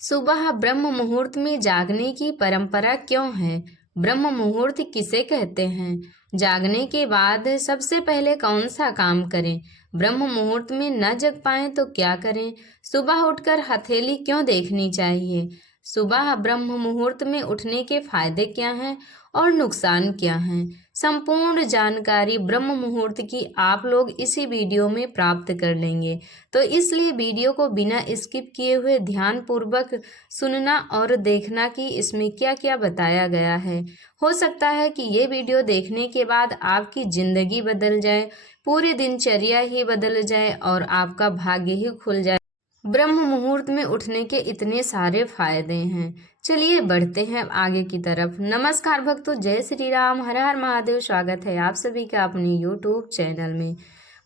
सुबह ब्रह्म मुहूर्त में जागने की परंपरा क्यों है? ब्रह्म मुहूर्त किसे कहते हैं? जागने के बाद सबसे पहले कौन सा काम करें? ब्रह्म मुहूर्त में न जग पाएं तो क्या करें? सुबह उठकर हथेली क्यों देखनी चाहिए? सुबह ब्रह्म मुहूर्त में उठने के फायदे क्या हैं और नुकसान क्या हैं? संपूर्ण जानकारी ब्रह्म मुहूर्त की आप लोग इसी वीडियो में प्राप्त कर लेंगे। तो इसलिए वीडियो को बिना स्किप किए हुए ध्यान पूर्वक सुनना और देखना कि इसमें क्या क्या बताया गया है। हो सकता है कि ये वीडियो देखने के बाद आपकी जिंदगी बदल जाए, पूरी दिनचर्या ही बदल जाए और आपका भाग्य ही खुल जाए। ब्रह्म मुहूर्त में उठने के इतने सारे फायदे हैं। चलिए बढ़ते हैं आगे की तरफ। नमस्कार भक्तों, जय श्री राम, हर हर महादेव। स्वागत है आप सभी का अपने यूट्यूब चैनल में।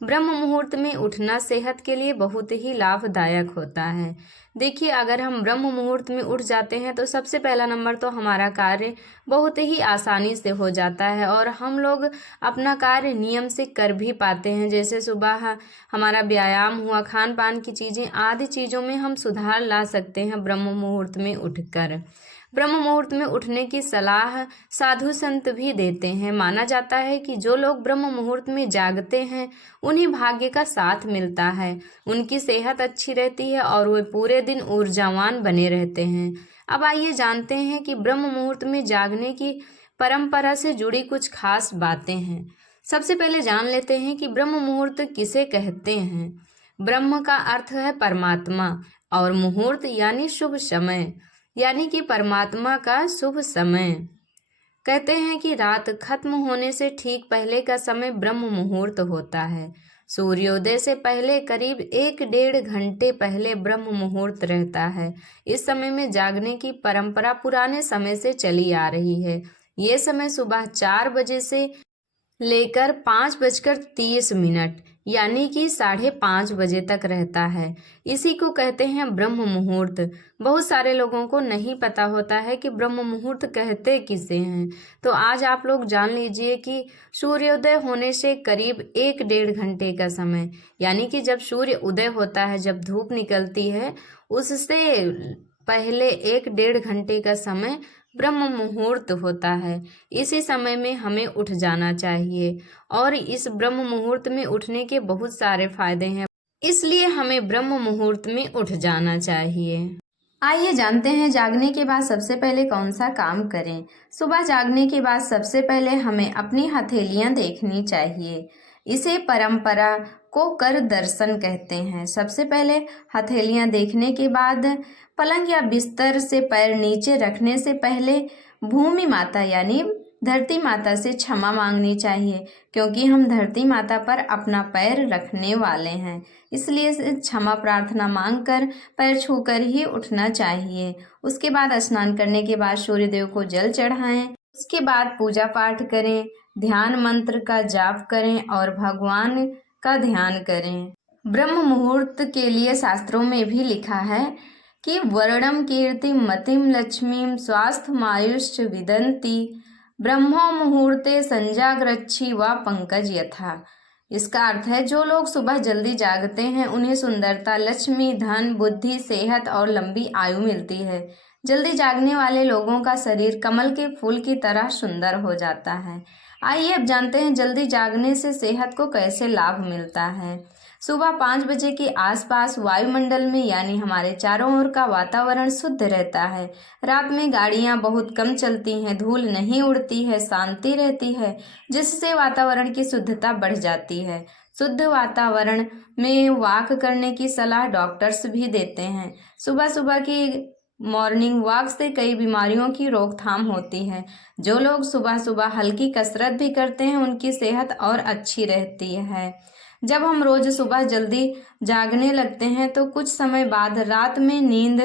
ब्रह्म मुहूर्त में उठना सेहत के लिए बहुत ही लाभदायक होता है। देखिए, अगर हम ब्रह्म मुहूर्त में उठ जाते हैं तो सबसे पहला नंबर तो हमारा कार्य बहुत ही आसानी से हो जाता है और हम लोग अपना कार्य नियम से कर भी पाते हैं। जैसे सुबह हमारा व्यायाम हुआ, खान पान की चीज़ें, आदि चीज़ों में हम सुधार ला सकते हैं ब्रह्म मुहूर्त में उठकर। ब्रह्म मुहूर्त में उठने की सलाह साधु संत भी देते हैं। माना जाता है कि जो लोग ब्रह्म मुहूर्त में जागते हैं उन्हें भाग्य का साथ मिलता है, उनकी सेहत अच्छी रहती है और वे पूरे दिन ऊर्जावान बने रहते हैं। अब आइए जानते हैं कि ब्रह्म मुहूर्त में जागने की परंपरा से जुड़ी कुछ खास बातें हैं। सबसे पहले जान लेते हैं कि ब्रह्म मुहूर्त किसे कहते हैं। ब्रह्म का अर्थ है परमात्मा और मुहूर्त यानी शुभ समय, यानी कि परमात्मा का शुभ समय। कहते हैं कि रात खत्म होने से ठीक पहले का समय ब्रह्म मुहूर्त होता है। सूर्योदय से पहले करीब 1-1.5 घंटे पहले ब्रह्म मुहूर्त रहता है। इस समय में जागने की परंपरा पुराने समय से चली आ रही है। ये समय सुबह 4 बजे से लेकर 5:30 यानी कि 5:30 तक रहता है। इसी को कहते हैं ब्रह्म मुहूर्त। बहुत सारे लोगों को नहीं पता होता है कि ब्रह्म मुहूर्त कहते किसे हैं। तो आज आप लोग जान लीजिए कि सूर्योदय होने से करीब 1-1.5 घंटे का समय, यानी कि जब सूर्य उदय होता है, जब धूप निकलती है, उससे पहले 1-1.5 घंटे का समय ब्रह्म मुहूर्त होता है। इसी समय में हमें उठ जाना चाहिए और इस ब्रह्म मुहूर्त में उठने के बहुत सारे फायदे हैं, इसलिए हमें ब्रह्म मुहूर्त में उठ जाना चाहिए। आइए जानते हैं जागने के बाद सबसे पहले कौन सा काम करें। सुबह जागने के बाद सबसे पहले हमें अपनी हथेलियां देखनी चाहिए। इसे परंपरा को कर दर्शन कहते हैं। सबसे पहले हथेलियां देखने के बाद पलंग या बिस्तर से पैर नीचे रखने से पहले भूमि माता यानी धरती माता से क्षमा मांगनी चाहिए, क्योंकि हम धरती माता पर अपना पैर रखने वाले हैं। इसलिए क्षमा प्रार्थना मांगकर पैर छूकर ही उठना चाहिए। उसके बाद स्नान करने के बाद सूर्यदेव को जल चढ़ाएं। उसके बाद पूजा पाठ करें, ध्यान मंत्र का जाप करें और भगवान का ध्यान करें। ब्रह्म मुहूर्त के लिए शास्त्रों में भी लिखा है कि वर्णम कीर्ति मतिम लक्ष्मीम स्वास्थ्यमायुश्च विदन्ति ब्रह्मो मुहूर्ते संजागृच्छि व पंकज यथा। इसका अर्थ है, जो लोग सुबह जल्दी जागते हैं उन्हें सुंदरता, लक्ष्मी, धन, बुद्धि, सेहत और लंबी आयु मिलती है। जल्दी जागने वाले लोगों का शरीर कमल के फूल की तरह सुंदर हो जाता है। आइए अब जानते हैं जल्दी जागने से सेहत को कैसे लाभ मिलता है। सुबह 5 बजे के आसपास वायुमंडल में यानी हमारे चारों ओर का वातावरण शुद्ध रहता है। रात में गाड़ियां बहुत कम चलती हैं, धूल नहीं उड़ती है, शांति रहती है, जिससे वातावरण की शुद्धता बढ़ जाती है। शुद्ध वातावरण में वॉक करने की सलाह डॉक्टर्स भी देते हैं। सुबह सुबह की मॉर्निंग वॉक से कई बीमारियों की रोकथाम होती है। जो लोग सुबह सुबह हल्की कसरत भी करते हैं उनकी सेहत और अच्छी रहती है। जब हम रोज सुबह जल्दी जागने लगते हैं तो कुछ समय बाद रात में नींद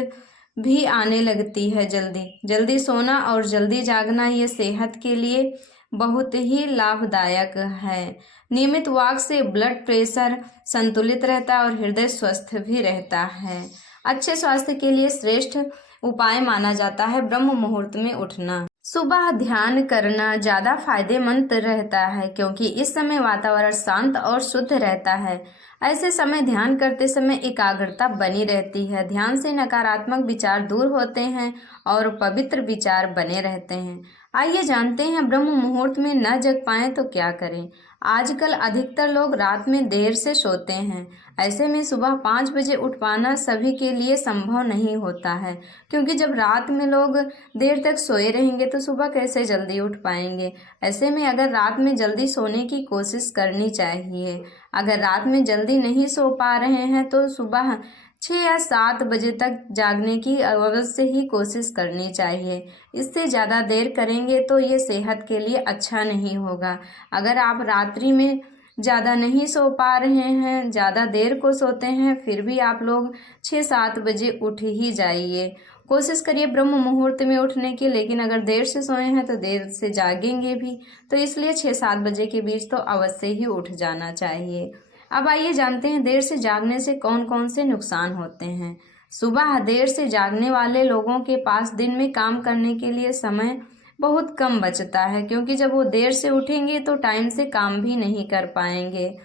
भी आने लगती है। जल्दी जल्दी सोना और जल्दी जागना ये सेहत के लिए बहुत ही लाभदायक है। नियमित वॉक से ब्लड प्रेशर संतुलित रहता है और हृदय स्वस्थ भी रहता है। अच्छे स्वास्थ्य के लिए श्रेष्ठ उपाय माना जाता है ब्रह्म मुहूर्त में उठना। सुबह ध्यान करना ज़्यादा फायदेमंद रहता है क्योंकि इस समय वातावरण शांत और शुद्ध रहता है। ऐसे समय ध्यान करते समय एकाग्रता बनी रहती है। ध्यान से नकारात्मक विचार दूर होते हैं और पवित्र विचार बने रहते हैं। आइए जानते हैं ब्रह्म मुहूर्त में न जग पाएं तो क्या करें। आजकल अधिकतर लोग रात में देर से सोते हैं। ऐसे में सुबह 5 बजे उठ पाना सभी के लिए संभव नहीं होता है, क्योंकि जब रात में लोग देर तक सोए रहेंगे तो सुबह कैसे जल्दी उठ पाएंगे। ऐसे में अगर रात में जल्दी सोने की कोशिश करनी चाहिए। अगर रात में जल्दी नहीं सो पा रहे हैं तो सुबह 6 या 7 बजे तक जागने की अवश्य ही कोशिश करनी चाहिए। इससे ज़्यादा देर करेंगे तो ये सेहत के लिए अच्छा नहीं होगा। अगर आप रात्रि में ज़्यादा नहीं सो पा रहे हैं, ज़्यादा देर को सोते हैं, फिर भी आप लोग 6-7 बजे उठ ही जाइए। कोशिश करिए ब्रह्म मुहूर्त में उठने की, लेकिन अगर देर से सोए हैं तो देर से जागेंगे भी, तो इसलिए 6-7 बजे के बीच तो अवश्य ही उठ जाना चाहिए। अब आइए जानते हैं देर से जागने से कौन कौन से नुकसान होते हैं। सुबह देर से जागने वाले लोगों के पास दिन में काम करने के लिए समय बहुत कम बचता है, क्योंकि जब वो देर से उठेंगे तो टाइम से काम भी नहीं कर पाएंगे।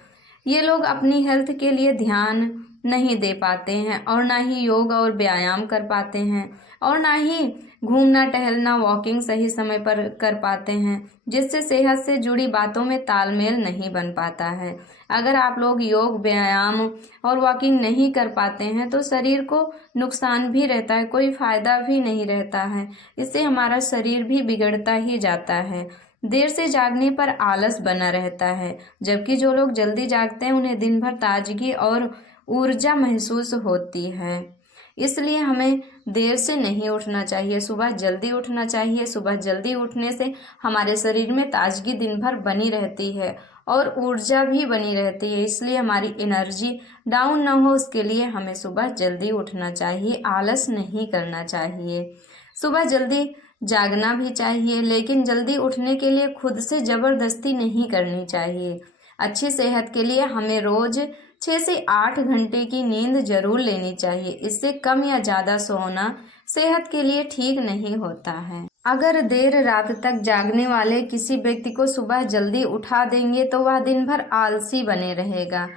ये लोग अपनी हेल्थ के लिए ध्यान नहीं दे पाते हैं और ना ही योग और व्यायाम कर पाते हैं और ना ही घूमना टहलना वॉकिंग सही समय पर कर पाते हैं, जिससे सेहत से जुड़ी बातों में तालमेल नहीं बन पाता है। अगर आप लोग योग व्यायाम और वॉकिंग नहीं कर पाते हैं तो शरीर को नुकसान भी रहता है, कोई फायदा भी नहीं रहता है। इससे हमारा शरीर भी बिगड़ता ही जाता है। देर से जागने पर आलस बना रहता है, जबकि जो लोग जल्दी जागते हैं उन्हें दिन भर ताजगी और ऊर्जा महसूस होती है। इसलिए हमें देर से नहीं उठना चाहिए, सुबह जल्दी उठना चाहिए। सुबह जल्दी उठने से हमारे शरीर में ताजगी दिन भर बनी रहती है और ऊर्जा भी बनी रहती है। इसलिए हमारी एनर्जी डाउन ना हो, उसके लिए हमें सुबह जल्दी उठना चाहिए, आलस नहीं करना चाहिए। सुबह जल्दी जागना भी चाहिए, लेकिन जल्दी उठने के लिए खुद से ज़बरदस्ती नहीं करनी चाहिए। अच्छी सेहत के लिए हमें रोज़ 6 से 8 घंटे की नींद जरूर लेनी चाहिए। इससे कम या ज़्यादा सोना सेहत के लिए ठीक नहीं होता है। अगर देर रात तक जागने वाले किसी व्यक्ति को सुबह जल्दी उठा देंगे तो वह दिन भर आलसी बने रहेगा,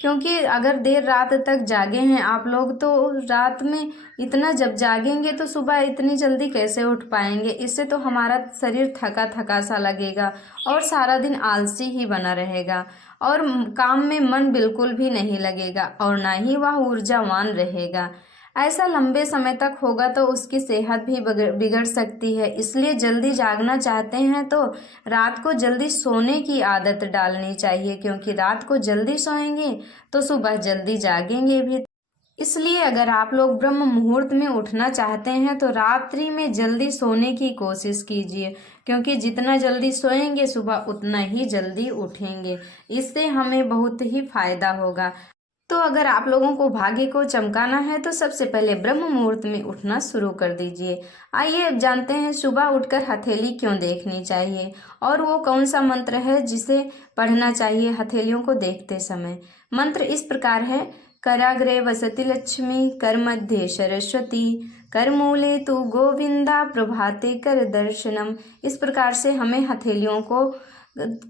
क्योंकि अगर देर रात तक जागे हैं आप लोग तो रात में इतना जब जागेंगे तो सुबह इतनी जल्दी कैसे उठ पाएंगे। इससे तो हमारा शरीर थका थका सा लगेगा और सारा दिन आलसी ही बना रहेगा और काम में मन बिल्कुल भी नहीं लगेगा और ना ही वह ऊर्जावान रहेगा। ऐसा लंबे समय तक होगा तो उसकी सेहत भी बिगड़ सकती है। इसलिए जल्दी जागना चाहते हैं तो रात को जल्दी सोने की आदत डालनी चाहिए, क्योंकि रात को जल्दी सोएंगे तो सुबह जल्दी जागेंगे भी। इसलिए अगर आप लोग ब्रह्म मुहूर्त में उठना चाहते हैं तो रात्रि में जल्दी सोने की कोशिश कीजिए, क्योंकि जितना जल्दी सोएंगे सुबह उतना ही जल्दी उठेंगे। इससे हमें बहुत ही फायदा होगा। तो अगर आप लोगों को भाग्य को चमकाना है तो सबसे पहले ब्रह्म मुहूर्त में उठना शुरू कर दीजिए। आइए अब जानते हैं सुबह उठकर हथेली क्यों देखनी चाहिए और वो कौन सा मंत्र है जिसे पढ़ना चाहिए हथेलियों को देखते समय। मंत्र इस प्रकार है: कराग्रे वसति लक्ष्मी, कर मध्य सरस्वती, कर मूले तु गोविंदा, प्रभाते कर दर्शनम। इस प्रकार से हमें हथेलियों को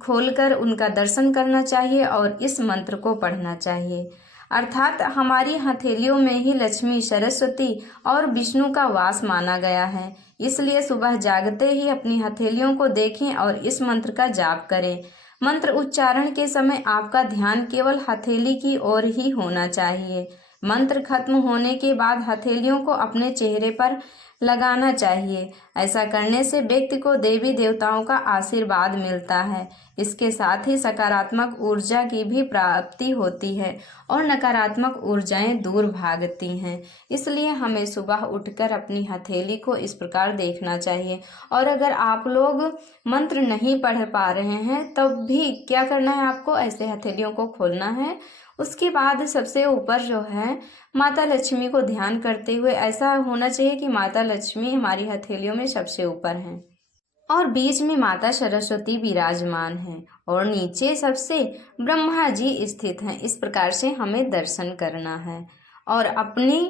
खोलकर उनका दर्शन करना चाहिए और इस मंत्र को पढ़ना चाहिए। अर्थात हमारी हथेलियों में ही लक्ष्मी, सरस्वती और विष्णु का वास माना गया है। इसलिए सुबह जागते ही अपनी हथेलियों को देखें और इस मंत्र का जाप करें। मंत्र उच्चारण के समय आपका ध्यान केवल हथेली की ओर ही होना चाहिए। मंत्र खत्म होने के बाद हथेलियों को अपने चेहरे पर लगाना चाहिए। ऐसा करने से व्यक्ति को देवी देवताओं का आशीर्वाद मिलता है। इसके साथ ही सकारात्मक ऊर्जा की भी प्राप्ति होती है और नकारात्मक ऊर्जाएं दूर भागती हैं। इसलिए हमें सुबह उठकर अपनी हथेली को इस प्रकार देखना चाहिए। और अगर आप लोग मंत्र नहीं पढ़ पा रहे हैं तब भी क्या करना है, आपको ऐसे हथेलियों को खोलना है। उसके बाद सबसे ऊपर जो है माता लक्ष्मी को ध्यान करते हुए ऐसा होना चाहिए कि माता लक्ष्मी हमारी हथेलियों में सबसे ऊपर हैं और बीच में माता सरस्वती विराजमान हैं और नीचे सबसे ब्रह्मा जी स्थित हैं। इस प्रकार से हमें दर्शन करना है और अपनी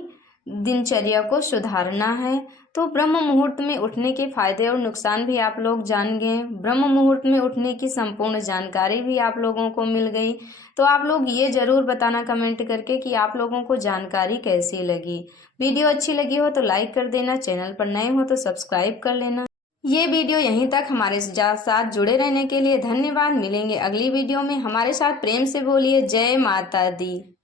दिनचर्या को सुधारना है। तो ब्रह्म मुहूर्त में उठने के फायदे और नुकसान भी आप लोग जान गए। ब्रह्म मुहूर्त में उठने की संपूर्ण जानकारी भी आप लोगों को मिल गई। तो आप लोग ये ज़रूर बताना कमेंट करके कि आप लोगों को जानकारी कैसी लगी। वीडियो अच्छी लगी हो तो लाइक कर देना, चैनल पर नए हो तो सब्सक्राइब कर लेना। ये वीडियो यहीं तक हमारे साथ जुड़े रहने के लिए धन्यवाद। मिलेंगे अगली वीडियो में। हमारे साथ प्रेम से बोलिए जय माता दी।